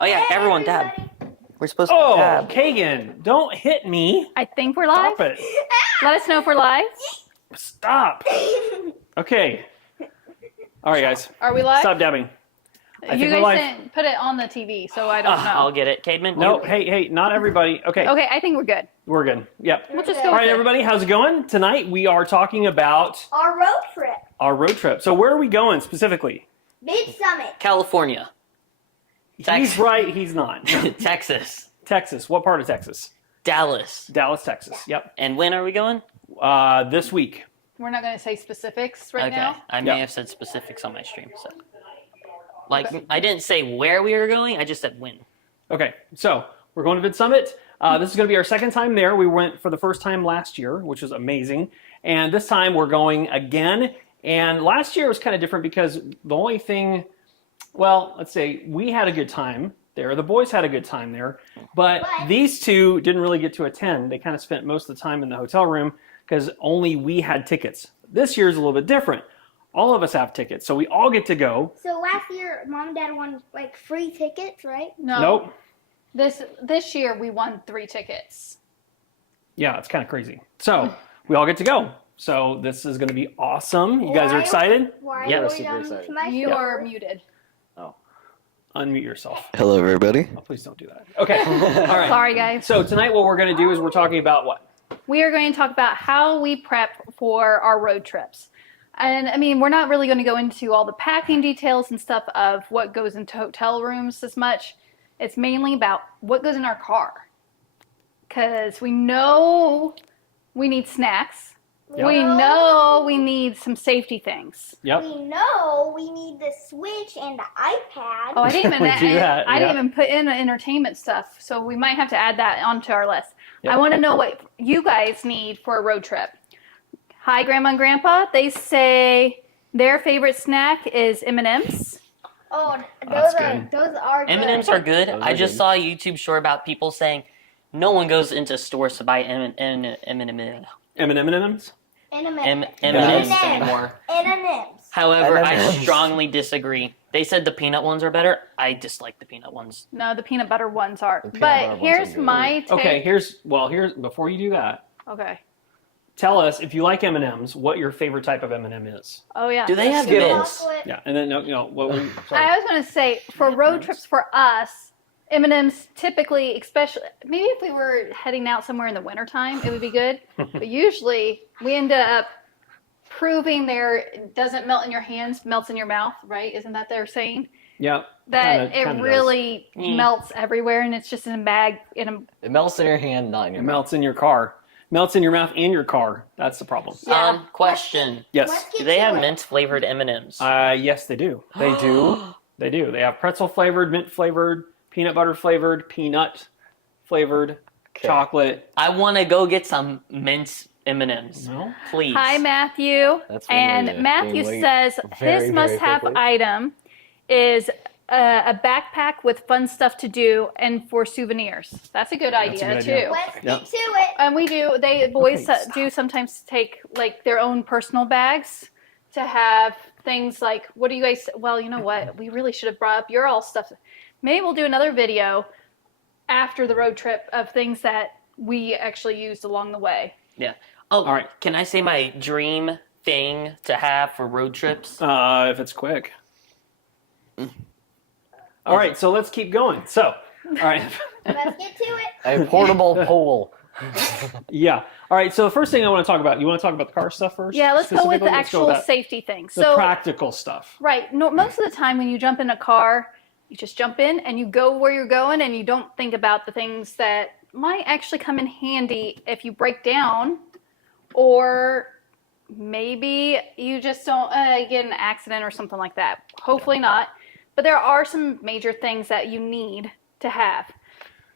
Oh yeah, everyone dab. We're supposed to Oh, dab. Kagan, don't hit me. I think we're live. Stop it. Let us know if we're live. Stop. Okay. All right, guys. Are we live? Stop dabbing. I You think we're guys live. didn't put it on the TV, so I don't know. I'll get it. Cademan? No, hey, not everybody. Okay, Okay, I think we're good. we're good. Yep. We'll just go All with right, it. everybody, how's it going? Tonight we are talking about Our road trip. our road trip. So where are we going specifically? Big Summit. California. He's Texas. right, he's not. Texas. Texas. What part of Texas? Dallas. Dallas, Texas. Yep. And when are we going? This week. We're not going to say specifics right Okay. now. I may Yep. have said specifics on my stream. So, like, I didn't say where we were going. I just said when. Okay, so we're going to Vid Summit. This is going to be our second time there. We went for the first time last year, which was amazing. And this time we're going again. And last year was kind of different because the only thing, well, let's say we had a good time there. The boys had a good time there. But these two didn't really get to attend. They kind of spent most of the time in the hotel room because only we had tickets. This year is a little bit different. All of us have tickets, so we all get to go. So last year, Mom and Dad won like free tickets, right? No. Nope. This year we won 3 tickets. Yeah, it's kind of crazy. So we all get to go. So this is going to be awesome. You guys are Why? excited? Why Yeah, are we're we super on excited. tonight? You are muted. Unmute yourself. Hello, everybody. Oh, please don't do that. Okay. All right. Sorry, guys. So tonight what we're going to do is we're talking about what? We are going to talk about how we prep for our road trips. And I mean, we're not really going to go into all the packing details and stuff of what goes into hotel rooms as much. It's mainly about what goes in our car. Because we know we need snacks. Yep. We know we need some safety things. Yep. We know we need the Switch and the iPad. Oh, I didn't even We do that, I didn't yeah. even put in entertainment stuff, so we might have to add that onto our list. Yep. I want to know what you guys need for a road trip. Hi, Grandma and Grandpa. They say their favorite snack is M&Ms. Oh, That's those are good. M&Ms are good. Those I are just good. saw a YouTube short about people saying no one goes into stores to buy M&Ms M&M's? M&Ms anymore. M&Ms. However, I M&Ms. strongly disagree. They said the peanut ones are better. I dislike the peanut ones. No, the peanut butter ones are. peanut butter But ones here's are good. my take. Okay, here's before you do that, Okay. tell us if you like M&M's, what your favorite type of M&M is. Oh, yeah. Do they have Skittles. mints? Yeah, and then what we sorry. I was going to say, for road trips for us, M&Ms typically, especially, maybe if we were heading out somewhere in the wintertime, it would be good. But usually, we end up proving it doesn't melt in your hands, melts in your mouth, right? Isn't that they're saying? Yeah. That kinda it does. really Mm. melts everywhere, and it's just in a bag. It melts in your hand, not in your It mouth. melts in your car. Melts in your mouth and your car. That's the problem. Yeah. Question. Yes. Let's get Do they to have it. mint flavored M&Ms? Yes, they do. They do. They do. They have pretzel flavored, mint flavored, peanut butter flavored, peanut flavored, chocolate. I want to go get some mint M&Ms. No. Please. Hi, Matthew. That's when And we, Matthew gain weight says very, his very must-have quickly. item is a backpack with fun stuff to do and for souvenirs. That's a good idea, good idea. too. Let's Yep. get to it. And we do. Boys Okay, stop. do sometimes take like their own personal bags to have things like. What do you guys? Well, you know what? We really should have brought up your all stuff. Maybe we'll do another video after the road trip of things that we actually used along the way. Yeah. Oh, All right. Can I say my dream thing to have for road trips? If it's quick. All right, so let's keep going. So, all right. Let's get to it. A portable pole. Yeah. All right, so the first thing I want to talk about, you want to talk about the car stuff first? Yeah, let's go with Specifically? the Let's go actual with that. safety things. The So practical stuff. right, no, most of the time when you jump in a car, you just jump in and you go where you're going, and you don't think about the things that might actually come in handy if you break down, or maybe you just don't get in an accident or something like that. Hopefully not. But there are some major things that you need to have.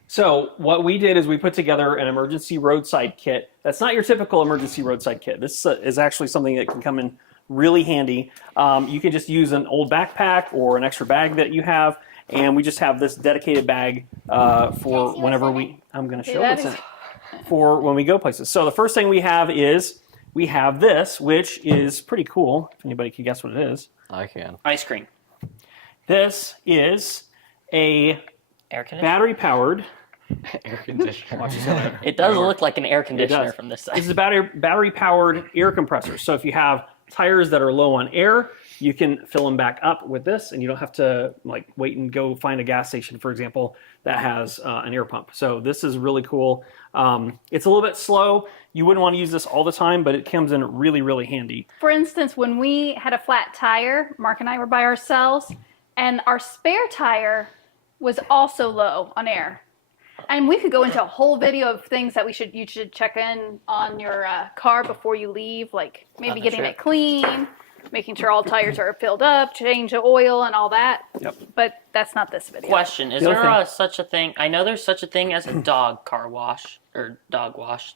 So what we did is we put together an emergency roadside kit. That's not your typical emergency roadside kit. This is actually something that can come in really handy. You can just use an old backpack or an extra bag that you have, and we just have this dedicated bag for see whenever what's in we. I'm going to Okay, show that what's in is- it for when we go places. So the first thing we have this, which is pretty cool. If anybody can guess what it is. I can. Ice cream. This is a Air conditioner. battery powered. Air conditioner. It does look like an air It conditioner does. from this This side. is a battery powered air compressor. So if you have tires that are low on air, you can fill them back up with this, and you don't have to like wait and go find a gas station, for example, that has an air pump. So this is really cool. It's a little bit slow. You wouldn't want to use this all the time, but it comes in really, really handy. For instance, when we had a flat tire, Mark and I were by ourselves, and our spare tire was also low on air. And we could go into a whole video of things that you should check in on your car before you leave, like maybe getting sure. it clean, making sure all tires are filled up, change the oil and all that. Yep. But that's not this video. Question: Is The other there thing- such a thing? I know there's such a thing as a dog car wash or dog wash.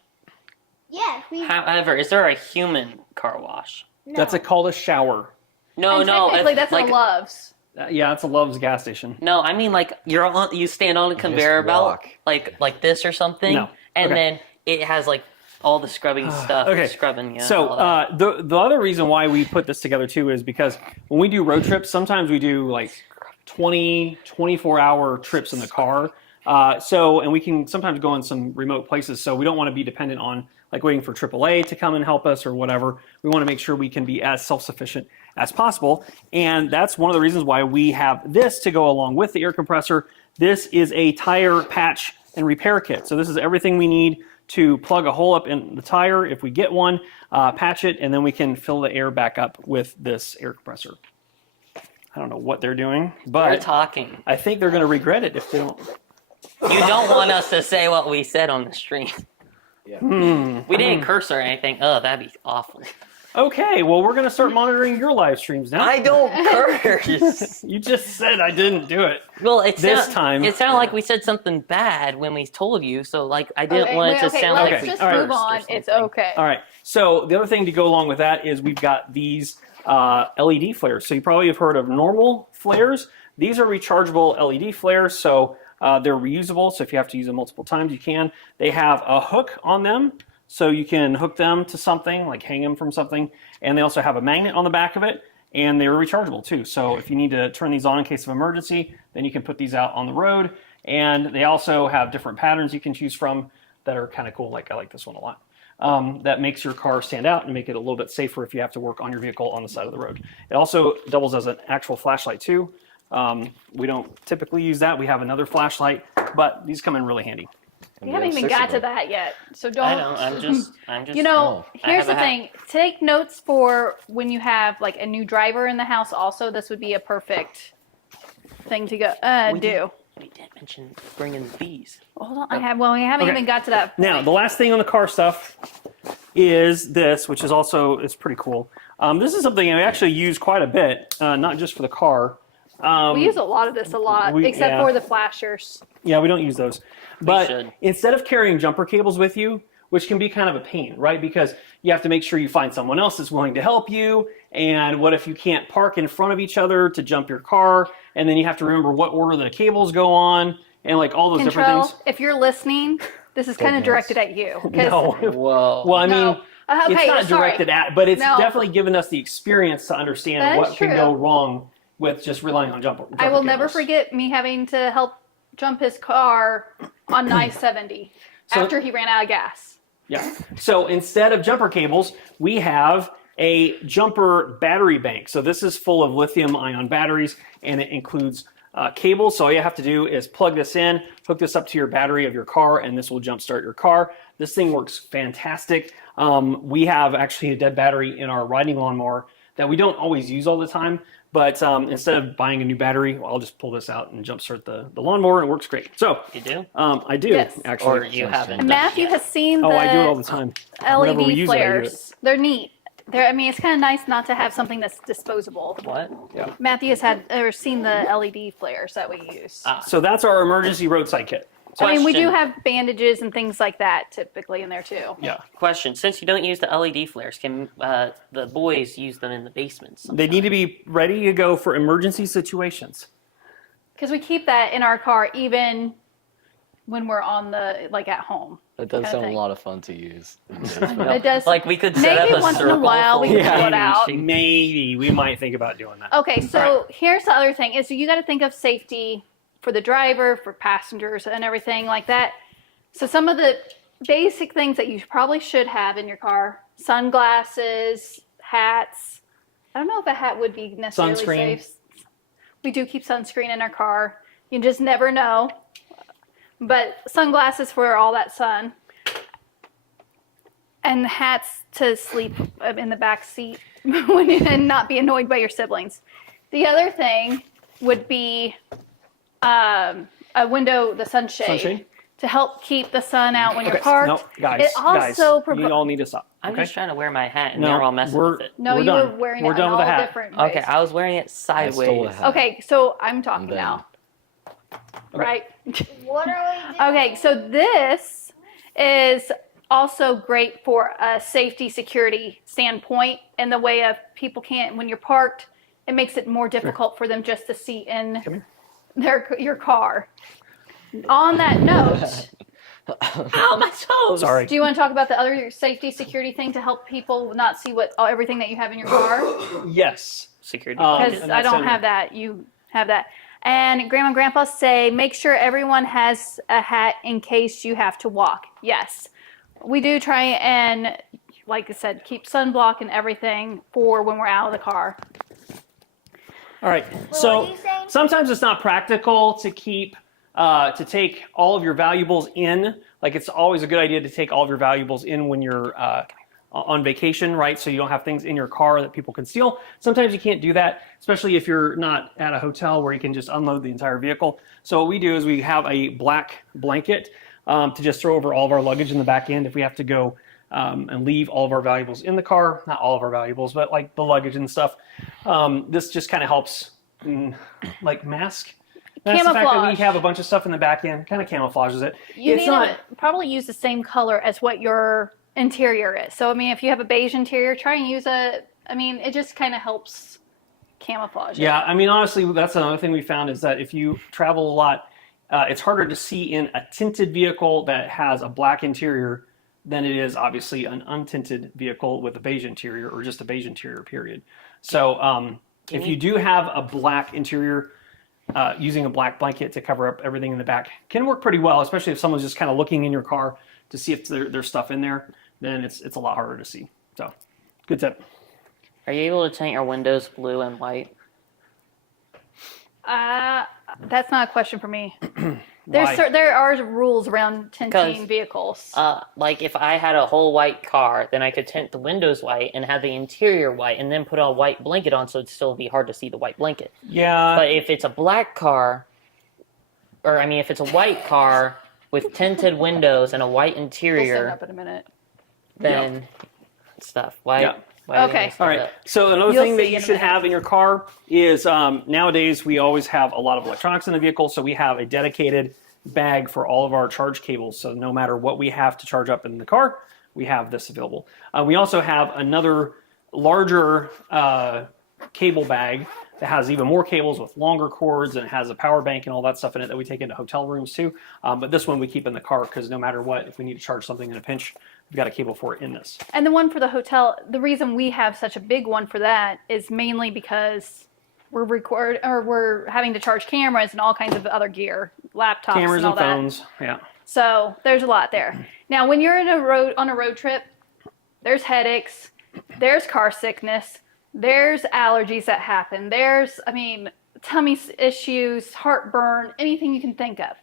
Yes, we. However, is there a human car wash? No. That's called a shower. No, And no. technically, if, that's like, a Love's. Yeah, it's a Love's gas station. No, I mean like you stand on a conveyor belt walk. like this or something, No. and Okay. then it has like all the scrubbing stuff, Okay. scrubbing. Yeah, So all that. the other reason why we put this together too is because when we do road trips, sometimes we do like 24-hour trips in the car. And we can sometimes go in some remote places. So we don't want to be dependent on like waiting for AAA to come and help us or whatever. We want to make sure we can be as self-sufficient as possible. And that's one of the reasons why we have this to go along with the air compressor. This is a tire patch and repair kit. So this is everything we need to plug a hole up in the tire if we get one, patch it, and then we can fill the air back up with this air compressor. I don't know what they're doing, We're but talking. I think they're going to regret it if they don't. You don't want us to say what we said on the stream. Yeah. We didn't curse or anything. Oh, that'd be awful. Okay, well, we're going to start monitoring your live streams now. I don't curse. You just said I didn't do it. Well, This time- it sounded like we said something bad when we told you. So like I didn't want it to sound let's like we just all right. move cursed or on. It's something. okay. All right, so the other thing to go along with that is we've got these LED flares. So you probably have heard of normal flares. These are rechargeable LED flares, so they're reusable. So if you have to use them multiple times, you can. They have a hook on them, so you can hook them to something, like hang them from something. And they also have a magnet on the back of it, and they're rechargeable too. So if you need to turn these on in case of emergency, then you can put these out on the road. And they also have different patterns you can choose from that are kind of cool. Like I like this one a lot. That makes your car stand out and make it a little bit safer if you have to work on your vehicle on the side of the road. It also doubles as an actual flashlight too. We don't typically use that. We have another flashlight, but these come in really handy. We haven't even got to that yet, so don't. I know. I'm just. You know, I here's have the a thing. Take notes for when you have like a new driver in the house. Also, this would be a perfect thing to go do. We didn't mention bringing the bees. Hold on, we haven't Okay. even got to that point. Now, the last thing on the car stuff is this, which is also it's pretty cool. This is something I actually use quite a bit, not just for the car. We use a lot of this except yeah. for the flashers. Yeah, we don't use those. But should. instead of carrying jumper cables with you, which can be kind of a pain, right? Because you have to make sure you find someone else that's willing to help you. And what if you can't park in front of each other to jump your car? And then you have to remember what order the cables go on and like all those different Control, things. if you're listening, this is kind of directed at you. 'cause- No. Whoa. Well, I mean, No. Okay, it's not sorry. directed at, but it's No. definitely given us the experience to understand That is what can true. go wrong with just relying on jumper I will never cables. forget me having to help jump his car on I-70 So- after he ran out of gas. Yeah. So instead of jumper cables, we have a jumper battery bank. So this is full of lithium-ion batteries, and it includes cables. So all you have to do is plug this in, hook this up to your battery of your car, and this will jumpstart your car. This thing works fantastic. We have actually a dead battery in our riding lawnmower that we don't always use all the time. But instead of buying a new battery, I'll just pull this out and jumpstart the lawnmower, and it works great. So You do? I do, Yes. actually. Or you haven't? And done it Matthew yet? has seen Oh, the I do it all the time. Whenever we LED use it, I do it. flares. They're neat. I mean, it's kind of nice not to have something that's disposable. What? Matthew has seen the LED flares that we use. So that's our emergency roadside kit. I mean, we do Question. have bandages and things like that typically in there too. Yeah. Question: Since you don't use the LED flares, can the boys use them in the basements? They need to be ready to go for emergency situations. Because we keep that in our car even when we're on at home. That does Kinda sound thing. a lot of fun to use. It does. Like we could set Maybe up a once in a circle while we full can of pull it baby out. sheep. Maybe we might think about doing that. Okay, so here's the other thing: is you got to think of safety for the driver, for passengers, and everything like that. So some of the basic things that you probably should have in your car: sunglasses, hats. I don't know if a hat would be necessarily Sunscreen. safe. We do keep sunscreen in our car. You just never know. But sunglasses for all that sun. And hats to sleep in the back seat and not be annoyed by your siblings. The other thing would be a window, the sunshade, Sunshade? to help keep the sun out when you're Okay, parked. no, guys, It also guys, you all need to stop. I'm Okay? just trying to wear my hat, and No, they're all messing we're- with it. No, We're you done. were wearing We're it done in with the all hat. different ways. Okay, I was wearing it I stole sideways. a hat. Okay, so I'm talking I'm now, Okay. right? What are we doing? Okay, so this is also great for a safety security standpoint in the way of people can't, when you're parked, it makes it more difficult for them just to see in Come your car. On that note, Ow, my toes! Sorry. do you want to talk about the other safety security thing to help people not see everything that you have in your car? Yes. Security. Because And I that's don't in- have that. You have that. And Grandma and Grandpa say, make sure everyone has a hat in case you have to walk. Yes. We do try and, like I said, keep sunblock and everything for when we're out of the car. All right. what are So you saying? sometimes it's not practical to keep to take all of your valuables in. Like it's always a good idea to take all of your valuables in when you're on vacation, right? So you don't have things in your car that people can steal. Sometimes you can't do that, especially if you're not at a hotel where you can just unload the entire vehicle. So what we do is we have a black blanket to just throw over all of our luggage in the back end if we have to go and leave all of our valuables in the car. Not all of our valuables, but like the luggage and stuff. This just kind of helps like mask. That's the fact that we Camouflage. have a bunch of stuff in the back end, kind of camouflages it. You It's need not, to probably use the same color as what your interior is. So, I mean, if you have a beige interior, try and use it just kind of helps camouflage it. yeah, I mean, honestly, that's another thing we found is that if you travel a lot, it's harder to see in a tinted vehicle that has a black interior than it is obviously an untinted vehicle with a beige interior or just a beige interior, period. So if you do have a black interior, using a black blanket to cover up everything in the back can work pretty well, especially if someone's just kind of looking in your car to see if there's stuff in there, then it's a lot harder to see. So good tip. Are you able to tint your windows blue and white? That's not a question for me. Why? There are rules around tinting 'Cause, vehicles. Like if I had a whole white car, then I could tint the windows white and have the interior white, and then put a white blanket on, so it'd still be hard to see the white blanket. Yeah. But if it's a black car, or I mean, if it's a white car with tinted windows and a white We'll set it interior, up in a minute. then stuff. Why? Yeah. Why do they Okay. mess All that right. up? So another You'll thing that see you in a should minute. have in your car is nowadays we always have a lot of electronics in the vehicle, so we have a dedicated bag for all of our charge cables. So no matter what we have to charge up in the car, we have this available. We also have another larger cable bag that has even more cables with longer cords, and it has a power bank and all that stuff in it that we take into hotel rooms too. But this one we keep in the car because no matter what, if we need to charge something in a pinch, we've got a cable for it in this. And the one for the hotel, the reason we have such a big one for that is mainly because we're having to charge cameras and all kinds of other gear, laptops Cameras and all and that. phones. Yeah. So there's a lot there. Now, when you're on a road trip, there's headaches, there's car sickness, there's allergies that happen. There's, tummy issues, heartburn, anything you can think of.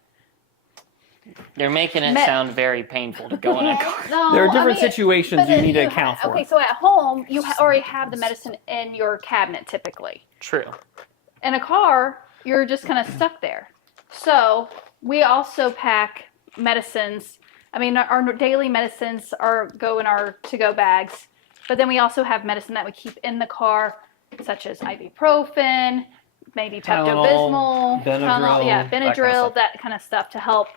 They're making it Me- sound very painful to go in a car. No, There are different situations but you then need to account for. Okay, so at home, you already have the medicine in your cabinet typically. True. In a car, you're just kind of stuck there. So we also pack medicines. Our daily medicines go in our to-go bags, but then we also have medicine that we keep in the car, such as ibuprofen, maybe Tylenol, Pepto-Bismol, Benadryl, Benadryl, that kind of stuff. that kind of stuff to help.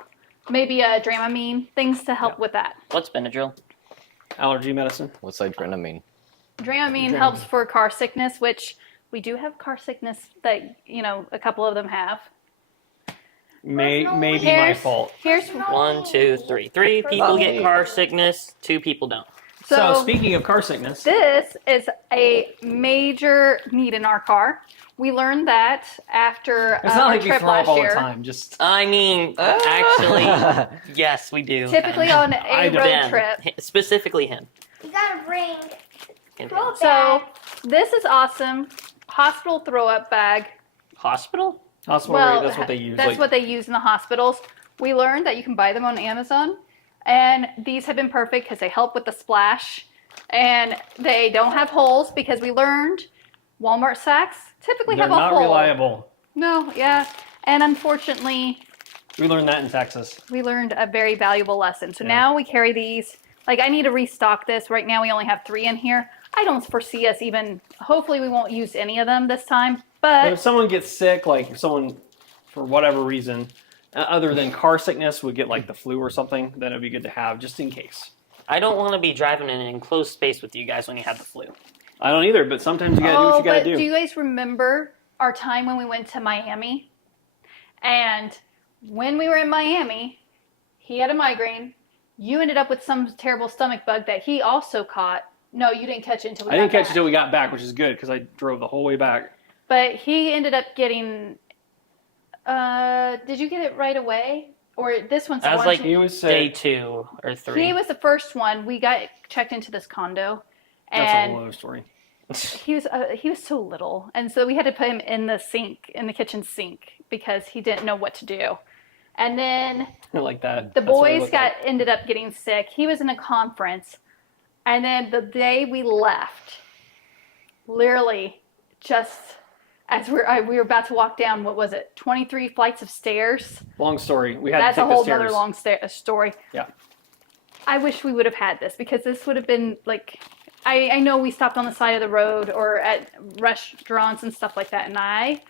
Maybe a Dramamine, things to help with that. What's Benadryl? Allergy medicine. What's adrenaline? Dramamine helps for car sickness, which we do have car sickness that, a couple of them have. Maybe my Here's- fault. Here's 1, 2, 3. 3 people get car sickness. 2 people don't. So speaking of car sickness, this is a major need in our car. We learned that after it's not our like we trip throw up last all year. the time. Just I mean, actually, yes, we do. Typically on I a don't. road Ben, trip. Specifically him. You gotta bring And throw So bag. this is awesome. Hospital throw-up bag. Hospital? hospital Well, grade, that's what they use. That's like, what they use in the hospitals. We learned that you can buy them on Amazon, and these have been perfect because they help with the splash, and they don't have holes because we learned Walmart sacks typically they're have a not hole. reliable. No, yeah, and unfortunately, We learned that in Texas. we learned a very valuable lesson. So Yeah. now we carry these. Like I need to restock this. Right now we only have 3 in here. I don't foresee us even. Hopefully we won't use any of them this time. But if But someone gets sick, like if someone, for whatever reason, other than car sickness, would get like the flu or something, then it'd be good to have just in case. I don't want to be driving in an enclosed space with you guys when you have the flu. I don't either, but sometimes you gotta do what you gotta but do do. you guys remember our time when we went to Miami? And when we were in Miami, he had a migraine. You ended up with some terrible stomach bug that he also caught. No, you didn't catch it until we I didn't got catch it back. until we got back, which is good because I drove the whole way back. But he ended up getting. Did you get it right away, or this one's the I was one? like He was day sick. 2 or 3. He was the first one. We got checked into this condo, That's a and whole other story. he was so little, and so we had to put him in the sink, in the kitchen sink, because he didn't know what to do. And then Like that. the That's what it boys looked like. ended up getting sick. He was in a conference, and then the day we left, literally just as we were about to walk down, what was it, 23 flights of stairs? Long story. We had That's to a take the whole stairs. other long story. Yeah. I wish we would have had this because this would have been like, I know we stopped on the side of the road or at restaurants and stuff like that, and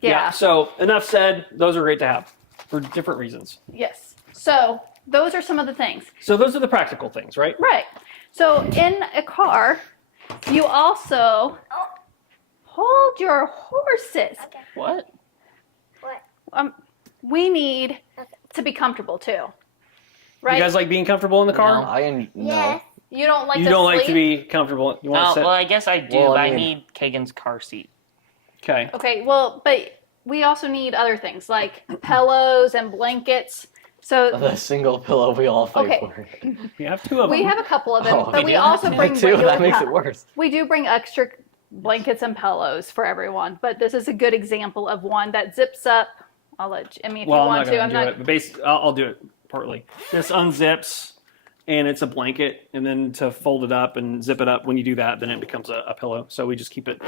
yeah. So enough said. Those are great to have for different reasons. Yes. So those are some of the things. So those are the practical things, right? Right. So in a car, you also hold your horses. Okay. What? What? We need Okay. to be comfortable too. Right? You guys like being comfortable in the car? No. Yes. You don't like You to don't sleep? like to be comfortable. You want to Oh, sit. well, I guess I do, Well, but I I mean- need Kagan's car seat. Okay. Okay, well, but we also need other things like pillows and blankets. So The single pillow we all fight Okay. for. We have 2 of them. we have a couple of them, Oh, but we we do? also bring Too, regular that makes it worse. We do bring extra blankets and pillows for everyone, but this is a good example of one that zips up. I'll let Jimmy if Well, you I'm want not to. going I'm to do not. it, but basically, I'll do it partly. This unzips, and it's a blanket, and then to fold it up and zip it up, when you do that, then it becomes a pillow. So we just keep it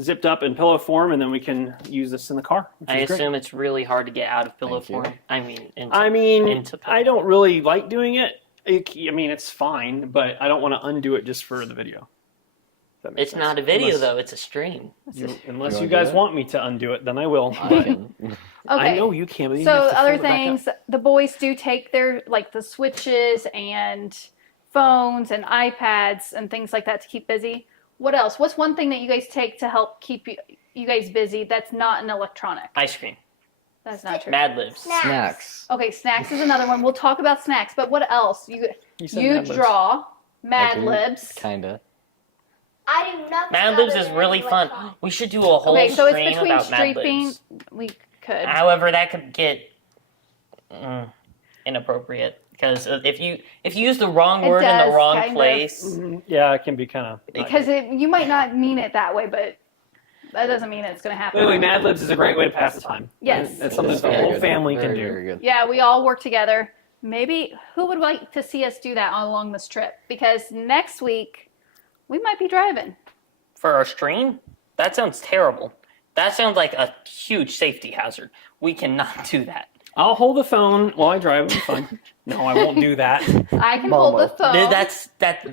zipped up in pillow form, and then we can use this in the car. Which I is great. assume it's really hard to get out of pillow Thank you. form. I mean, into pillow. I don't really like doing it. I mean, it's fine, but I don't want to undo it just for the video. If that makes It's sense. not a video, Unless- though. It's a stream. Unless You you wanna guys do it? want me to undo it, then I will. I But can. I Okay. know you can. But you So have to other fold it back up. things, the boys do take their like the switches and phones and iPads and things like that to keep busy. What else? What's one thing that you guys take to help keep you guys busy that's not an electronic? Ice cream. That's not true. Mad Libs. Snacks. Okay, snacks is another one. We'll talk about snacks, but what else? You said you Mad Libs. draw Mad Okay, Libs. Kinda. I do nothing. Mad Libs other is than really fun. electronics. We should do a whole Okay, so it's stream between about Mad streeping. Libs. We could. However, that could get inappropriate because if you use the wrong It word in does, the wrong kind of. place, Mhm. Yeah, it can be kind of. Because you might not mean it that way, but that doesn't mean it's going to happen. Anyway, Mad Libs is a great way to pass the time. Yes. It's something It's the very whole good. family can Very, do. Very good. Yeah, we all work together. Maybe who would like to see us do that along this trip? Because next week we might be driving. for our stream, that sounds terrible. That sounds like a huge safety hazard. We cannot do that. I'll hold the phone while I drive. It'll be fine. No, I won't do that. I can hold the phone. That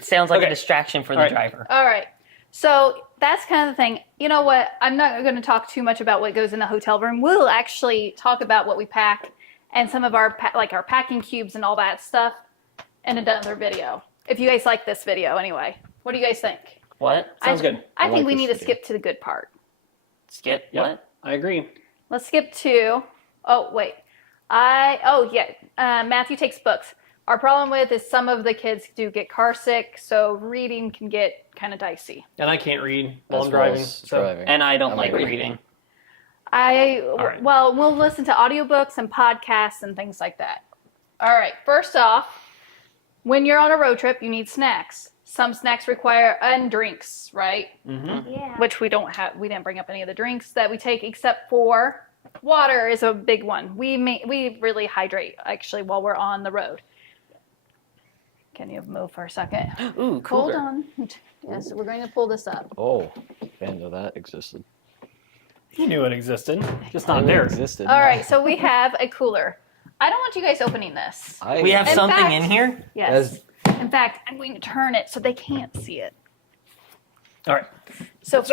sounds like Okay. a distraction for the All right. driver. All right. So that's kind of the thing. You know what? I'm not going to talk too much about what goes in the hotel room. We'll actually talk about what we pack and some of our our packing cubes and all that stuff in another video. If you guys like this video, anyway. What do you guys think? What? Sounds good. I I think like we this need to video. skip to the good part. Skip? Yep. What? I agree. Let's skip to. Oh wait. Matthew takes books. our problem with is some of the kids do get car sick, so reading can get kind of dicey. And I can't read while As I'm well driving. as So driving. And I don't I'm like like- reading. right. Well, we'll listen to audiobooks and podcasts and things like that. All right, first off, when you're on a road trip, you need snacks. Some snacks require, and drinks, right? Mm-hmm. Yeah. Which we don't have. We didn't bring up any of the drinks that we take except for water is a big one. We really hydrate actually while we're on the road. Can you move for a second? Ooh, Hold cooler. on. Yes, we're going to pull this up. Oh, didn't know that existed. You knew it existed, just I not knew there. it existed. All right, so we have a cooler. I don't want you guys opening this. We have In something fact- in here? Yes. In fact, I'm going to turn it so they can't see it. All right. So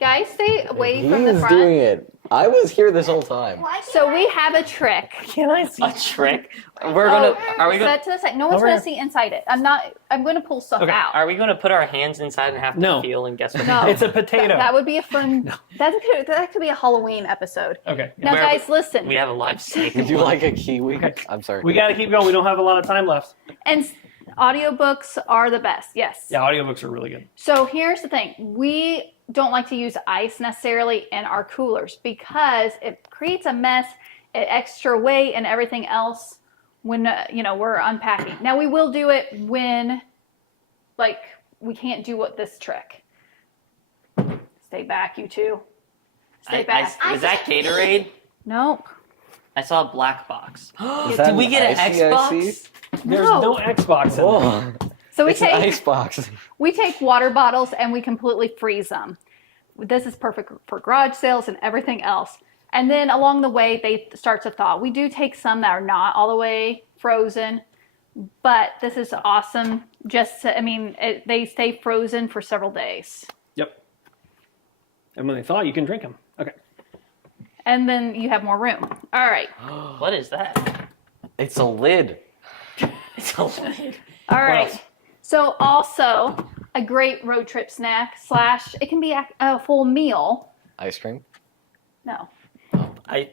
guys, stay away from the He's front. doing it. I was here this whole time. Why So can't we have a trick. Can I see a trick? We're gonna. Are we gonna? Set to the side. No one's Over going here. to see inside it. I'm going to pull stuff Okay, out. Are we gonna put our hands inside and have to No. feel and guess what? No. It's a potato. That would be a fun. That could be a Halloween episode. Okay. Now, Where- guys, listen. We have a live snake. Did you like a kiwi? I'm sorry. We got to keep going. We don't have a lot of time left. And audiobooks are the best. Yes. Yeah, audiobooks are really good. So here's the thing. We don't like to use ice necessarily in our coolers because it creates a mess, extra weight and everything else when we're unpacking. Now we will do it when we can't do this trick. Stay back, you two. Stay back. Is that Gatorade? Nope. I saw a black box. Is that Did we an get an icy Xbox? There's no Xbox in there. Oh, So it's an icebox. we take water bottles and we completely freeze them. This is perfect for garage sales and everything else. And then along the way, they start to thaw. We do take some that are not all the way frozen, but this is awesome. They stay frozen for several days. Yep. And when they thaw, you can drink them. Okay. And then you have more room. All right. What is that? It's a lid. It's a lid. All right. else? So also a great road trip snack / it can be a full meal. Ice cream. No.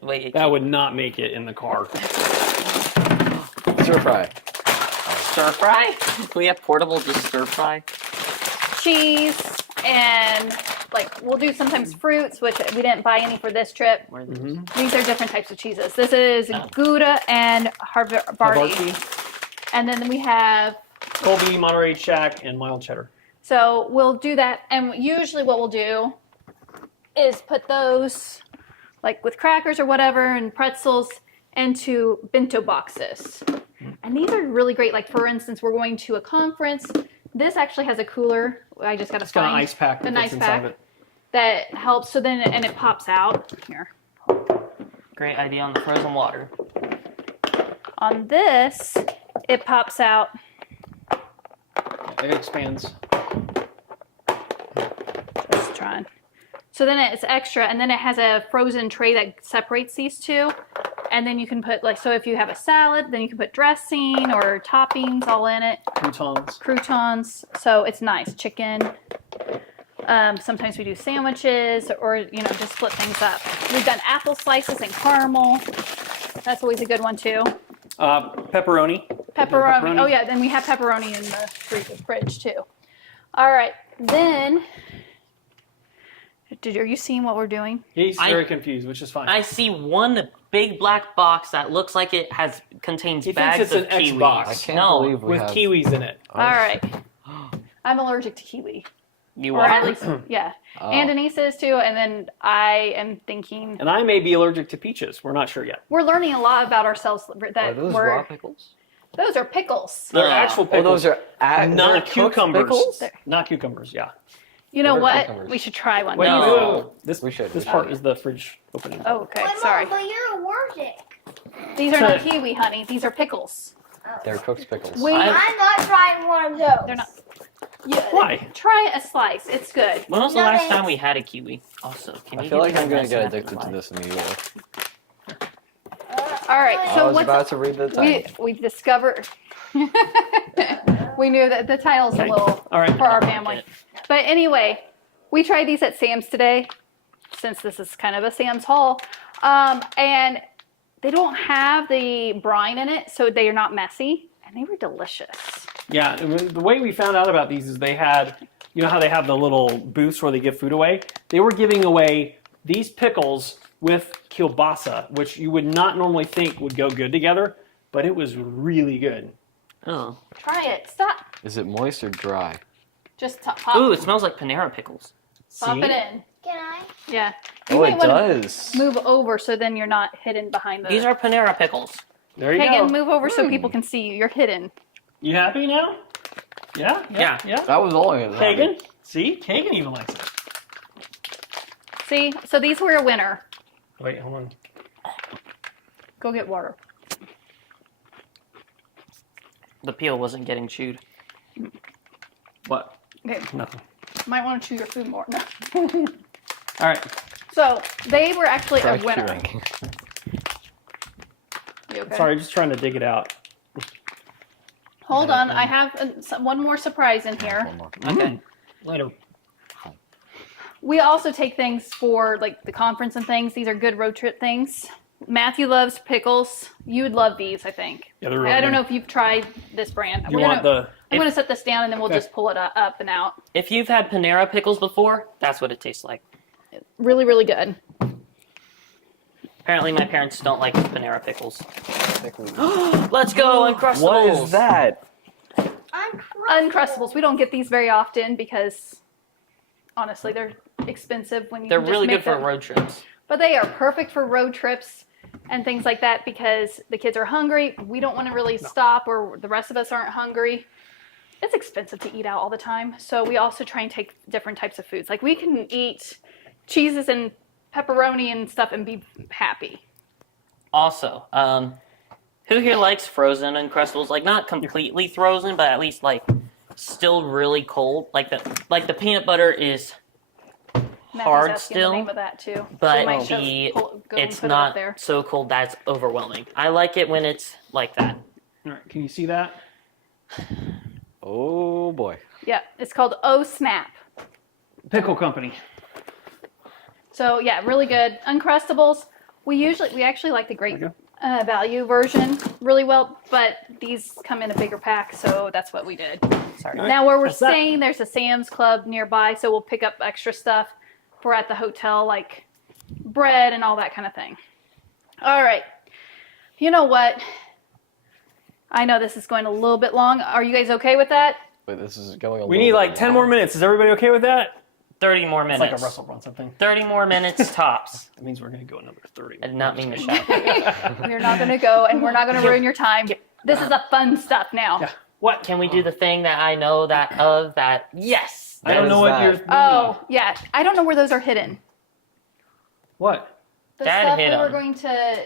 Wait. That would not make it in the car. Stir fry. Stir fry? Can we have portable just stir fry? Cheese and we'll do sometimes fruits, which we didn't buy any for this trip. These are different types of cheeses. This is Gouda and Havarti. Havarti. And then we have, Colby, Monterey Shack, and mild cheddar. so we'll do that. And usually what we'll do is put those with crackers or whatever and pretzels into bento boxes. And these are really great. For instance, we're going to a conference. This actually has a cooler. I just got to It's got find an ice pack an that ice fits inside pack of it. that helps. So then, and it pops out here. Great idea on the frozen water. On this, it pops out. It expands. Just trying. So then it's extra, and then it has a frozen tray that separates these two. And then you can put so if you have a salad, then you can put dressing or toppings all in it. Croutons. So it's nice. Chicken. Sometimes we do sandwiches or just split things up. We've done apple slices and caramel. That's always a good one too. Pepperoni. Pepperoni. Oh yeah, then we have pepperoni in the fridge too. All right, then. Are you seeing what we're doing? He's very confused, which is fine. I see one big black box that looks like it contains He thinks bags it's of an kiwis. Xbox. I can't No, believe we with have... kiwis in it. All right. I'm allergic to kiwi. You Or at are? least, yeah. Oh. And Denise is too. And then I am thinking, And I may be allergic to peaches. We're not sure yet. we're learning a lot about ourselves. Are That those we're, raw pickles? those are pickles. They're Oh. actual Oh, pickles. those are not they're cooked cucumbers. pickles? Not cucumbers, yeah. You know What are what? cucumbers? We should try one. Wait, No. wait, wait, wait. This, We should. this part is the fridge opening. Oh, okay. Wait, Sorry. Mom, but you're allergic. These are not kiwi, honey. These are pickles. They're cooked pickles. We, I- I'm not trying one of those. they're not. Yeah, Why? Try a slice. It's good. When was the No, last thanks. time we had a kiwi? Also, can I you feel like I'm going gonna get addicted to this immediately. All right. I So was what's about to read the title. we discovered? We knew that the title's Okay. a little All right. for our family. But anyway, we tried these at Sam's today, since this is kind of a Sam's haul, and they don't have the brine in it, so they are not messy, and they were delicious. Yeah, the way we found out about these is they had, you know how they have the little booths where they give food away? They were giving away these pickles with kielbasa, which you would not normally think would go good together, but it was really good. Oh. Try it. Stop. Is it moist or dry? Just pop, Ooh, it smells like Panera pickles. pop See? it in. Can I? Yeah. You Oh, might it wanna does. move over so then you're not hidden behind the... These are Panera pickles. There you Kagan, go. move over so people can see you. You're hidden. You happy now? Yeah? Yeah. That was all I was Kagan? See? Kagan even likes it. See? So these were a winner. Wait, hold on. Go get water. The peel wasn't getting chewed. What? Okay. Nothing. Might want to chew your food more. No. All right. So they were actually Try a winner. chewing. You okay? Sorry, just trying to dig it out. Hold on. I have one more surprise in here. One more. Okay. Later. We also take things for like the conference and things. These are good road trip things. Matthew loves pickles. You would love these, I think. Yeah, they're really I don't good. know if you've tried this brand. You want the... I'm going to set this down and then we'll Okay. just pull it up and out. If you've had Panera pickles before, that's what it tastes like. Really, really good. Apparently, my parents don't like Panera pickles. Pickles. Let's go, Uncrustables! What is that? Uncrustables. We don't get these very often because honestly, they're expensive when you They're can just really make good for them. road trips. But they are perfect for road trips and things like that because the kids are hungry. We don't want to really stop, or the rest of us aren't hungry. It's expensive to eat out all the time. So we also try and take different types of foods. Like we can eat cheeses and pepperoni and stuff and be happy. Also, who here likes frozen Uncrustables? Like not completely frozen, but at least like still really cold. Like the peanut butter is Matthew's hard asking still, the name of that too. but We might the go and it's put it up not there. so cold that it's overwhelming. I like it when it's like that. All right, can you see that? Oh boy. Yeah, it's called Oh Snap. Pickle Company. So yeah, really good. Uncrustables. We actually like the Great Okay. Value version really well, but these come in a bigger pack, so that's what we did. Sorry. All right, Now where we're that's that. staying, there's a Sam's Club nearby, so we'll pick up extra stuff if we're at the hotel, like bread and all that kind of thing. All right. You know what? I know this is going a little bit long. Are you guys okay with that? Wait, this is going a We little need bit like 10 long. more minutes. Is everybody okay with that? 30 more It's minutes. like a Russell Brunson thing. 30 more minutes tops. That means we're going to go another 30. I did not mean to shout. We're not going to go, and we're not going to ruin your time. This is the fun stuff now. Yeah. What? Can we do the thing that I know that? Yes! I don't What know is what that? you're... Oh, yeah. I don't know where those are hidden. What? The Dad stuff hid we were 'em. going to...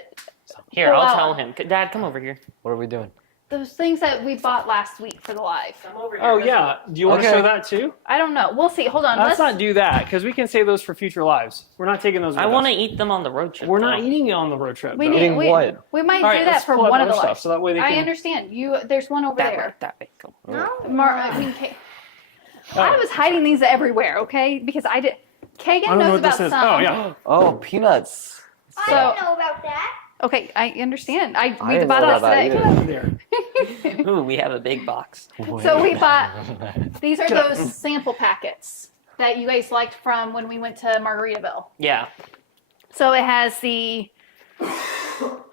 Here, Pull I'll out. tell him. Dad, come over here. What are we doing? Those things that we bought last week for the live. Come over here. Oh, yeah. Do you want to Okay. show that too? I don't know. We'll see. Hold on. Let's not do that because we can save those for future lives. We're not taking those with I want to us. eat them on the road trip. We're not though. eating it on the road trip. We though. need. Eating We, what? we might All right, do that let's for pull out one of other the stuff lives. so that way they I can... understand. There's one over That way, there. that way. Go. No. Oh. I was hiding these everywhere, okay? Because I did. Kagan I don't know knows what about this is. some. Oh, yeah. Oh, peanuts. I So- don't know about that. Okay, I understand. I We didn't bought know it about that today. either. There. Ooh, we have a big box. So we bought. These are those sample packets that you guys liked from when we went to Margaritaville. Yeah. So it has the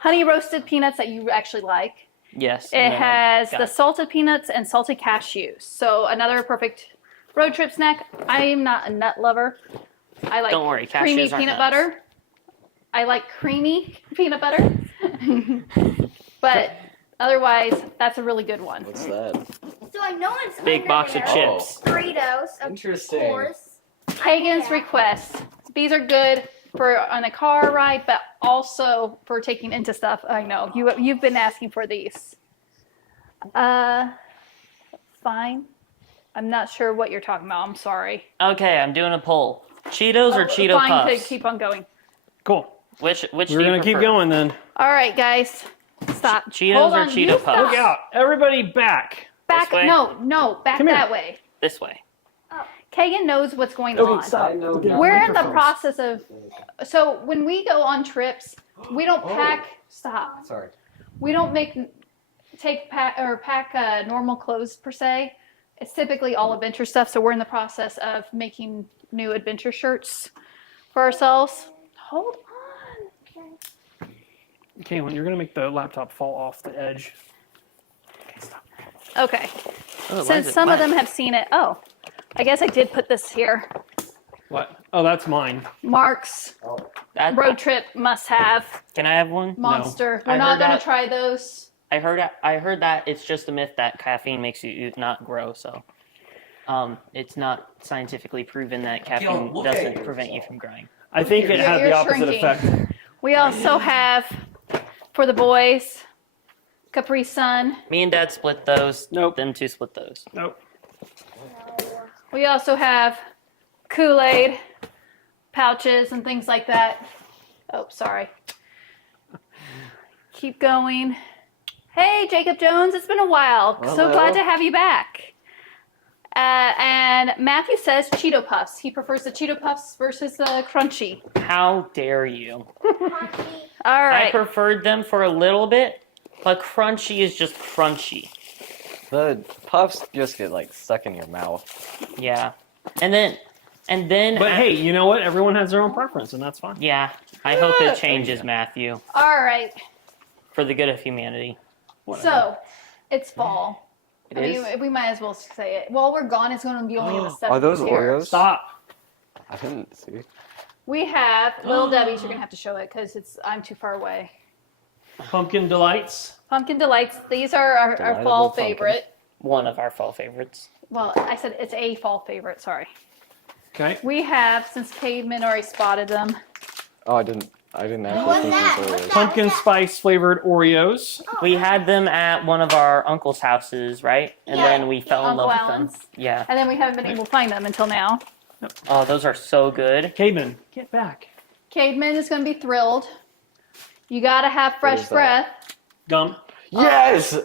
honey roasted peanuts that you actually like. Yes. It has got the it. salted peanuts and salted cashews. So another perfect road trip snack. I am not a nut lover. I like Don't worry, creamy cashews aren't peanut nuts. butter. I like creamy peanut butter. But otherwise, that's a really good one. What's that? So I know it's Big under box of there. chips. Doritos, of Interesting. course. Kagan's request. These are good for on a car ride, but also for taking into stuff. I know you've been asking for these. Fine. I'm not sure what you're talking about. I'm sorry. Okay, I'm doing a poll. Cheetos or Cheeto Fine, Puffs? keep on going. Cool. Which We're do you going to keep prefer? going then. All right, guys. Stop. Cheetos Hold or on, Cheeto you Puffs? stop. Look out. Everybody back. Back. This way? No, back Come here. that way. This way. Kagan knows what's going Okay, on. stop. I know Look at that. We're in the microphones. process of. So when we go on trips, we don't pack. Stop. Sorry. We don't pack normal clothes per se. It's typically all adventure stuff. So we're in the process of making new adventure shirts for ourselves. Hold on. Okay, when you're gonna make the laptop fall off the edge. Okay, stop. Okay. Oh, why is Since it some of black? them have seen it. Oh, I guess I did put this here. What? Oh, that's mine. Mark's That- road trip must have Can I have one? monster. I We're not heard going to that. try those. I heard that it's just a myth that caffeine makes you not grow. So, it's not scientifically proven that caffeine look at doesn't prevent you from growing. I think it had You're the opposite shrinking. effect. We also have, for the boys, Capri Sun. Me and Dad split those. Nope. Them two split those. Nope. We also have Kool-Aid pouches and things like that. Oh, sorry. Keep going. Hey, Jacob Jones, it's been a while. So Hello. glad to have you back. And Matthew says Cheeto Puffs. He prefers the Cheeto Puffs versus the Crunchy. How dare you? Crunchy. All I right. preferred them for a little bit, but crunchy is just crunchy. The puffs just get like stuck in your mouth. Yeah. And then But hey, you know what? Everyone has their own preference, and that's fine. yeah, I hope it changes, Matthew, All right. for the good of humanity. Whatever. So, it's fall. It I is. mean, we might as well say it. While we're gone, it's going to be only in the 70s Are those here. Oreos? Stop. I didn't see. We have Little Debbie's. You're going to have to show it because I'm too far away. Pumpkin delights. Pumpkin Delights. These are our Delightable fall pumpkin. favorite. One of our fall favorites. Well, I said it's a fall favorite. Sorry. Okay. We have, since Caveman already spotted them, Oh, I didn't actually What's see that? these What's Oreos. that? Pumpkin spice flavored Oreos. We had them at one of our uncle's houses, right? And Yeah. then we fell in Uncle love Alan's. with them. Yeah. And then we haven't been able to find them until now. Oh, those are so good. Caveman, get back. Caveman is going to be thrilled. You got to have fresh is that? breath. Gum. Yes!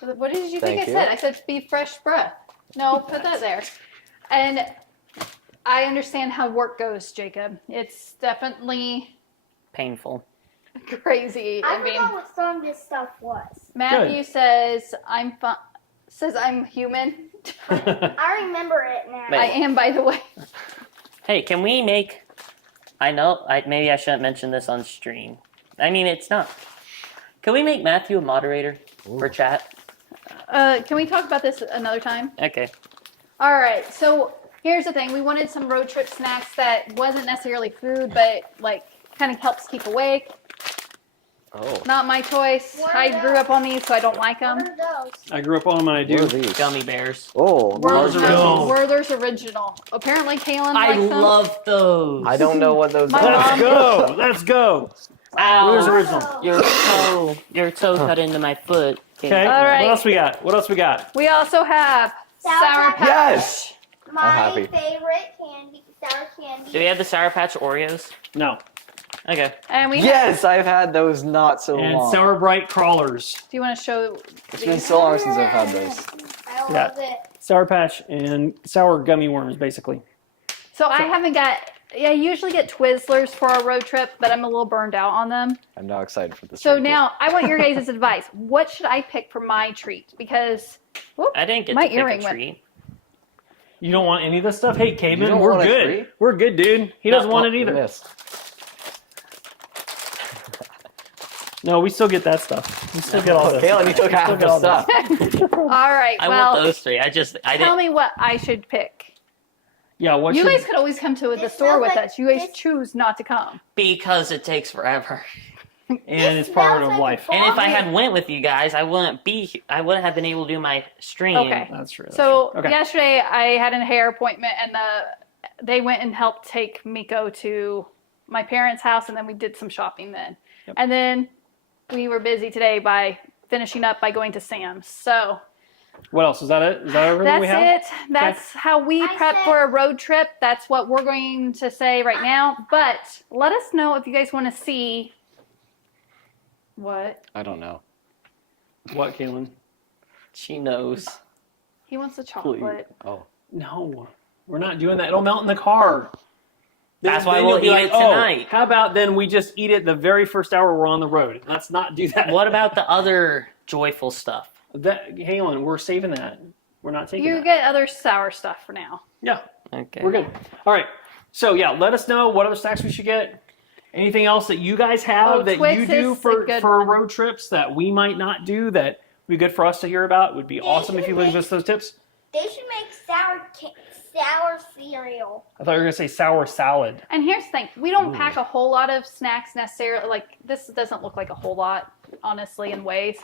What did you think Thank I you. said? I said be fresh breath. No, put that there. And I understand how work goes, Jacob. It's definitely Painful. crazy. I I mean, forgot what song this stuff was. Matthew says I'm human. I remember it now. But- I am, by the way. Hey, can we make? I know. Maybe I shouldn't mention this on stream. I mean, it's not. Can we make Matthew a moderator for chat? Can we talk about this another time? Okay. All right. So here's the thing. We wanted some road trip snacks that wasn't necessarily food, but like kind of helps keep awake. Oh. Not my choice. What are I grew up on these, so I don't like them. What are those? I grew up on them, and I What are do. these? Gummy bears. Oh, Werther's those are- original. Werther's original. Apparently, Kaylin I likes them. love those. I don't know what those My are. Let's mom- go. Let's go. Werther's Ow. original. Your toe cut into my foot. Okay. All right. What else we got? What else we got? We also have Sour Patch. Yes! My happy. favorite candy, sour candy. Do we have the Sour Patch Oreos? No. Okay. And we Yes, I've had those not so And long. Sour Bright crawlers. do you want to show? It's been so long since I've had those. I Yeah. love it. Sour Patch and sour gummy worms, basically. So I haven't got. I usually get Twizzlers for our road trip, but I'm a little burned out on them. I'm now excited for this. So road trip. now I want your guys' advice. What should I pick for my treat? Because whoop, I didn't get My to pick earring a went- treat. You don't want any of this stuff? Hey, You Caveman, don't we're want a good. treat? We're good, dude. He doesn't want it You either. missed. No, we still get that stuff. We still get all this. Kaylin, you took half Look the at all stuff. all right. I well, want those three. I tell didn't. me what I should pick. Yeah, what You should... guys could always come to the This store smells with like- us. You guys this- choose not to come. Because it takes forever. And This it's part smells of like life. a And if I Okay. had went with you guys, I wouldn't have been able to do my stream. Okay. That's true. that's So true. Okay. yesterday I had a hair appointment, and they went and helped take Miko to my parents' house, and then we did some shopping then. Yep. And then we were busy today by finishing up by going to Sam's. So What else? Is that it? Is that everything that's we have? it. That's how we I prep said- for a road trip. That's what we're going to say right now. But let us know if you guys want to see what I don't know. What, Kaylin? She knows. he wants. The Please. chocolate. Oh. No, we're not doing that. It'll melt in the car. That's why Then we'll you'll be eat like, it tonight. Oh, how about then we just eat it the very first hour we're on the road? Let's not do that. What about the other joyful stuff? Hang on, we're saving that. We're not taking You that. get other sour stuff for now. Yeah, Okay. we're good. All right. So yeah, let us know what other snacks we should get. Anything else that you guys have Oh, that Twix you do is a for good for one. road trips that we might not do that would be good for us to hear about? Would be awesome if you leave us those tips. They should make sour cereal. I thought you were gonna say sour salad. And here's the thing: we don't pack a whole lot of snacks necessarily. Like this doesn't look like a whole lot, honestly, in ways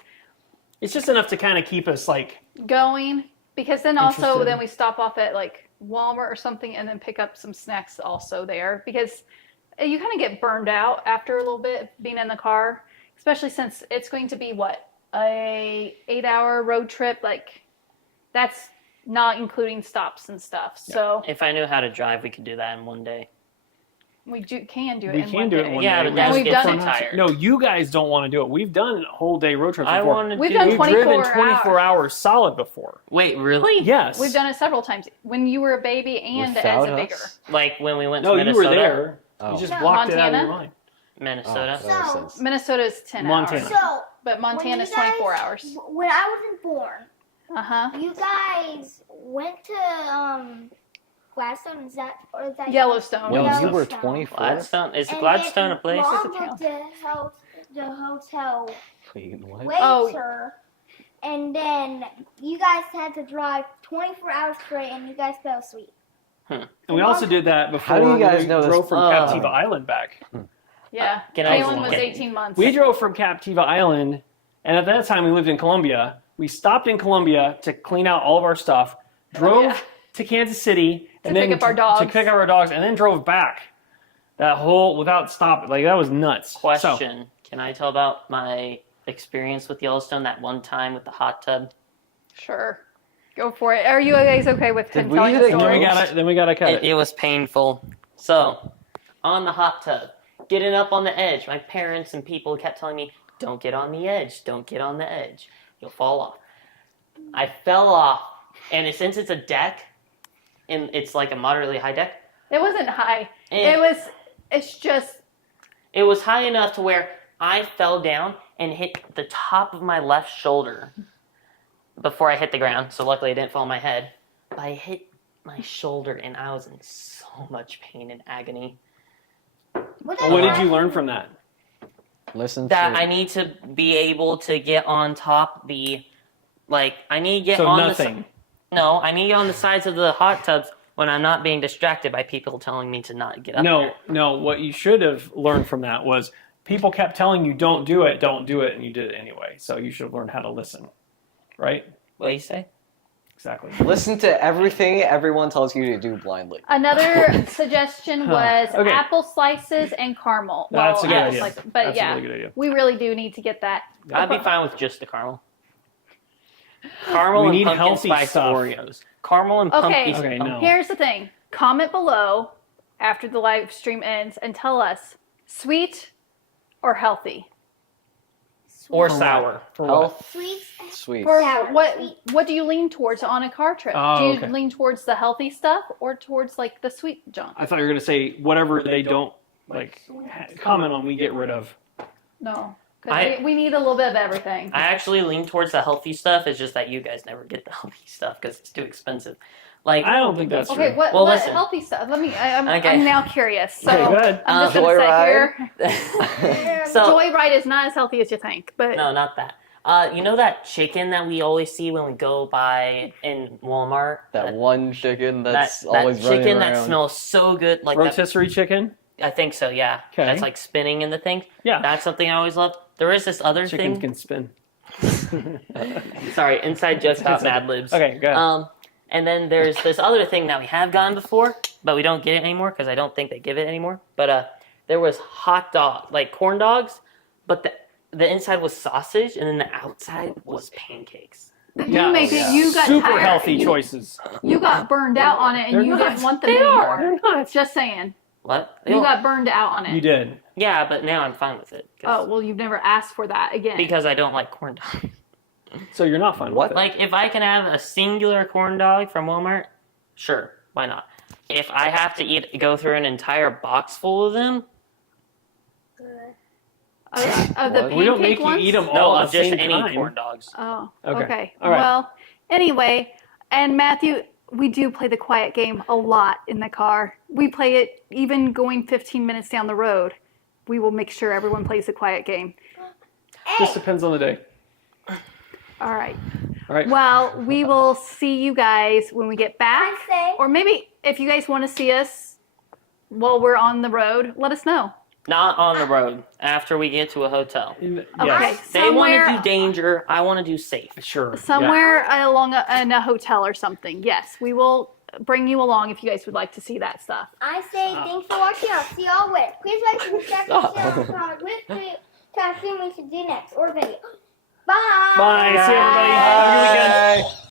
It's just enough to kind of keep us like. going. Because then also Interested. then we stop off at like Walmart or something and then pick up some snacks also there because you kind of get burned out after a little bit being in the car, especially since it's going to be what a 8-hour road trip. Like that's not including stops and stuff. So If I knew how to drive, we could do that in one day. can do it. We in can one do it day. in one Yeah, day. but We then just we've we've done done it. tired. No, you guys don't want to do it. We've done whole day road trips I before. want to We've do. done We've 24 driven 24 hours solid before. Wait, really? Yes. We've done it several times when you were a baby and Without as a bigger. us? Like when we went No, to you Minnesota. were there. Oh. You just No. blocked it out of your Montana? mind. Minnesota. Oh, that makes So- sense. Minnesota is 10 Montana. hours, So but Montana is when you guys- 24 hours. When I wasn't born, Uh-huh. you guys went to Gladstone. Is that Yellowstone. No, you Yellowstone. were 24? Gladstone. Is And Gladstone a then place? Mom- Mom booked the hotel Wait, what? later, and then you guys had to drive 24 hours straight, and you guys fell asleep. And we also did that before How do you guys we know this? drove from Oh. Captiva Island back. Yeah. Can I- Kaylin was can- 18 months. We drove from Captiva Island, and at that time we lived in Columbia. We stopped in Columbia to clean out all of our stuff, drove yeah. to Kansas City, and pick then up our dogs. to pick up our dogs, and then drove back. That whole without stopping, like that was nuts. So, Question. Can I tell about my experience with Yellowstone that one time with the hot tub? Sure. Go for it. Are you guys okay with him Did we telling hit the a then story? we gotta cut it. It was painful. So, on the hot tub, getting up on the edge, my parents and people kept telling me, don't get on the edge, don't get on the edge. You'll fall off. I fell off, and since it's a deck, and it's like a moderately high deck, It wasn't high. and It's just, it was high enough to where I fell down and hit the top of my left shoulder before I hit the ground. So luckily I didn't fall on my head. But I hit my shoulder and I was in so much pain and agony. What What did you learn from that? Listen That to I need to be able to get on top I need to get So on nothing. I need to get on the sides of the hot tubs when I'm not being distracted by people telling me to not get up there. No. What you should have learned from that was people kept telling you don't do it, and you did it anyway. So you should have learned how to listen, right? What do you say? Exactly. Listen to everything everyone tells you to do blindly. another suggestion was Okay. apple slices and caramel. That's a good apple idea. slices. But That's yeah, a really good idea. we really do need to get that. I'd be fine with just the caramel. Caramel We and need pumpkin healthy spice stuff. Oreos. Caramel and Okay. pumpkin. Okay, no. Here's the thing. Comment below after the live stream ends and tell us sweet or healthy. Or For sour. what? For what? Health, Sweet. sweet. For Sour, what sweet. what do you lean towards on a car trip? Oh, do you okay. lean towards the healthy stuff or towards like the sweet junk? I thought you were gonna say whatever they don't comment on, we get rid of. No. I- Because we need a little bit of everything. I actually lean towards the healthy stuff. It's just that you guys never get the healthy stuff because it's too expensive. Like, I don't think that's Okay, true. what, Well, what listen. healthy stuff? I'm Okay. now curious. So Okay, go ahead. I'm just gonna Joyride? sit here. so Joyride is not as healthy as you think, but no, not that. You know that chicken that we always see when we go by in Walmart? That one chicken that, that's that always running chicken around. that smells so good, like that. Rotisserie chicken. I think so. Yeah, Okay. that's like spinning in the thing. Yeah. That's something I always love. There is this other Chickens thing. can spin. Sorry, inside jokes about Mad Libs. Okay, go ahead. And then there's this other thing that we have gotten before, but we don't get it anymore because I don't think they give it anymore. But there was hot dog, like corn dogs, but the inside was sausage, and then the outside was pancakes. you make it. You got super tired. healthy choices. You got burned out on it, and They're you not. didn't want them They are. anymore. They're not. Just saying. What? You got burned out on it. You did. Yeah, but now I'm fine with it. 'Cause- Oh well, you've never asked for that again. Because I don't like corn dogs. So you're not fine What? with it. Like, if I can have a singular corn dog from Walmart, Sure, why not? If I have to go through an entire box full of them, Of the What? We don't pancake make you ones? eat them no, all at of the just same any time. corn dogs. Oh, Okay. okay. All right. Well, anyway, and Matthew, we do play the quiet game a lot in the car. We play it even going 15 minutes down the road. We will make sure everyone plays the quiet game. Just depends on the day. All right. All right. Well, we will see you guys when we get back. I say, Or maybe if you guys want to see us while we're on the road, let us know. Not on the road, after we get to a hotel. Okay. Yes. They want somewhere- to do danger, I want to do safe. Sure. yeah. Somewhere in a hotel or something. Yes, we will bring you along if you guys would like to see that stuff. I say thanks for watching. I'll see y'all later. Please like, subscribe, and share, and comment with me. Tell us what we should do next or video. Bye. Bye. See you, everybody. Have a good weekend. Bye.